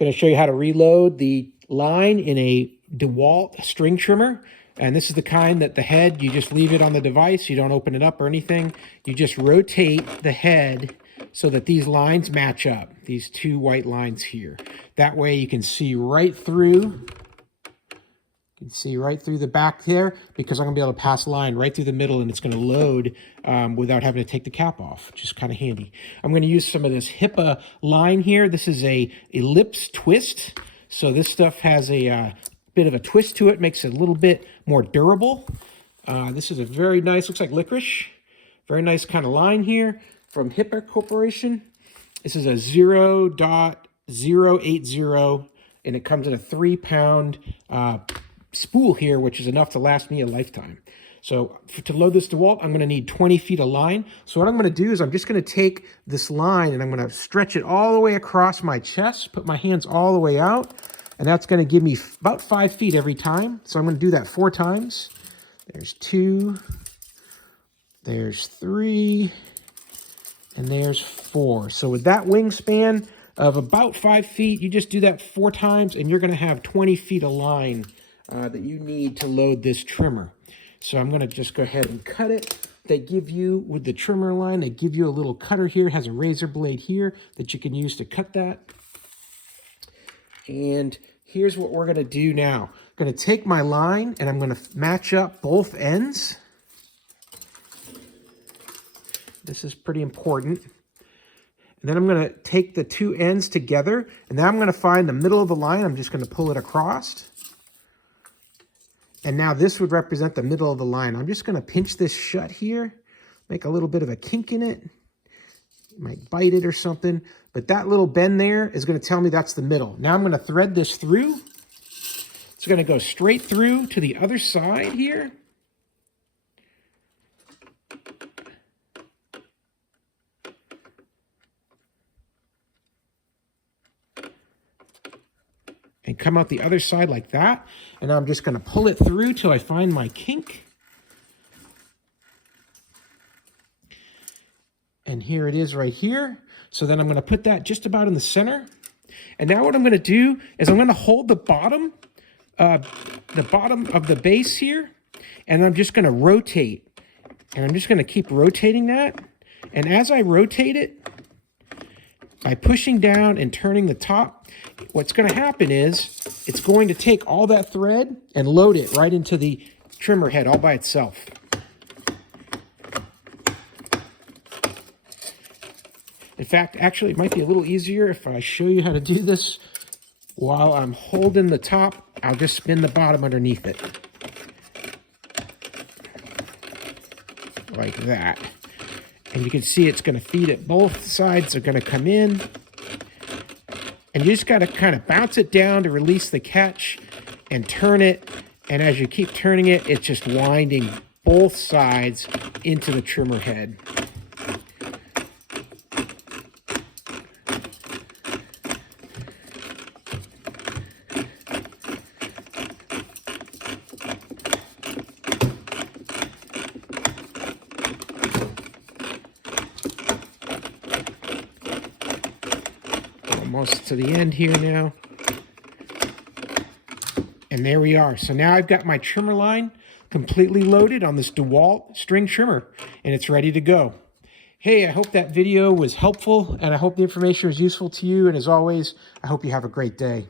Going to show you how to reload the line in a DeWalt string trimmer. And this is the kind that the head, you just leave it on the device. You don't open it up or anything. You just rotate the head so that these lines match up. These two white lines here. That way you can see right through. You can see right through the back there because I'm going to be able to pass a line right through the middle and it's going to load without having to take the cap off, which is kind of handy. I'm going to use some of this Hipa line here. This is a ellipse twist. So this stuff has a bit of a twist to it, makes it a little bit more durable. This is a very nice, looks like licorice. Very nice kind of line here from Hipa Corporation. This is a 0.080 and it comes in a 3-pound spool here, which is enough to last me a lifetime. So to load this DeWalt, I'm going to need 20 feet of line. So what I'm going to do is I'm just going to take this line and I'm going to stretch it all the way across my chest, put my hands all the way out, and that's going to give me about 5 feet every time. So I'm going to do that 4 times. There's 2, there's 3, and there's 4. So with that wingspan of about 5 feet, you just do that 4 times and you're going to have 20 feet of line that you need to load this trimmer. So I'm going to just go ahead and cut it. They give you, with the trimmer line, they give you a little cutter here. It has a razor blade here that you can use to cut that. And here's what we're going to do now. I'm going to take my line and I'm going to match up both ends. This is pretty important. And then I'm going to take the 2 ends together. And now I'm going to find the middle of the line. I'm just going to pull it across. And now this would represent the middle of the line. I'm just going to pinch this shut here, make a little bit of a kink in it. You might bite it or something, but that little bend there is going to tell me that's the middle. Now I'm going to thread this through. It's going to go straight through to the other side here. And come out the other side like that. And now I'm just going to pull it through till I find my kink. And here it is right here. So then I'm going to put that just about in the center. And now what I'm going to do is I'm going to hold the bottom of the base here. And I'm just going to rotate. And I'm just going to keep rotating that. And as I rotate it, by pushing down and turning the top, what's going to happen is it's going to take all that thread and load it right into the trimmer head all by itself. In fact, actually, it might be a little easier if I show you how to do this while I'm holding the top. I'll just spin the bottom underneath it. Like that. And you can see it's going to feed it. Both sides are going to come in. And you just got to kind of bounce it down to release the catch and turn it. And as you keep turning it, it's just winding both sides into the trimmer head. Almost to the end here now. And there we are. So now I've got my trimmer line completely loaded on this DeWalt string trimmer, and it's ready to go. Hey, I hope that video was helpful, and I hope the information was useful to you. And as always, I hope you have a great day.